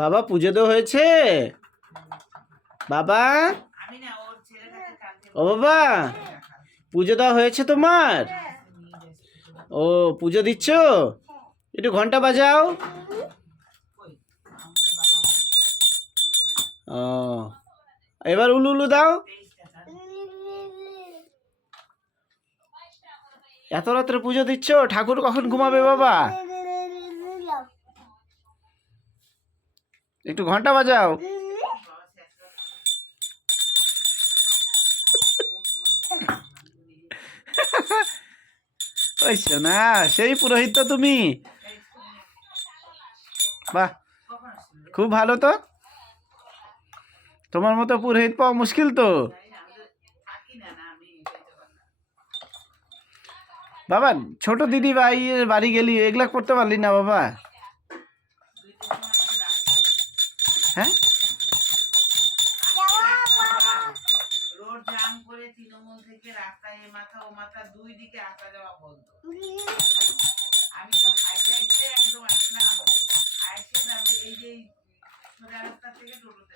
বাবা পুজো তো হয়েছে বাবা। ও বাবা পুজো দেওয়া হয়েছে তোমার? ও পুজো দিচ্ছ, একটু ঘন্টা বাজাও। ও এবার উলু উলু দাও। এত রাত্রে পুজো দিচ্ছ, ঠাকুর কখন ঘুমাবে বাবা? একটু ঘন্টা বাজাও। ওই না সেই পুরোহিত তো তুমি, বাহ খুব ভালো তো, তোমার মতো পুরোহিত পাওয়া মুশকিল তো বাবা। ছোট দিদি ভাইয়ের বাড়ি গেলি, এগুলা করতে পারলি না বাবা? হ্যাঁ রোড জাম করে তৃণমূল থেকে রাস্তায় এ মাথা ও মাথা দুই দিকে আসা যাওয়া বন্ধ। আমি তো হাইটে হাইটে একদম আসলাম, আইসে তারপরে এই যে সোজা রাস্তা থেকে টোটোতে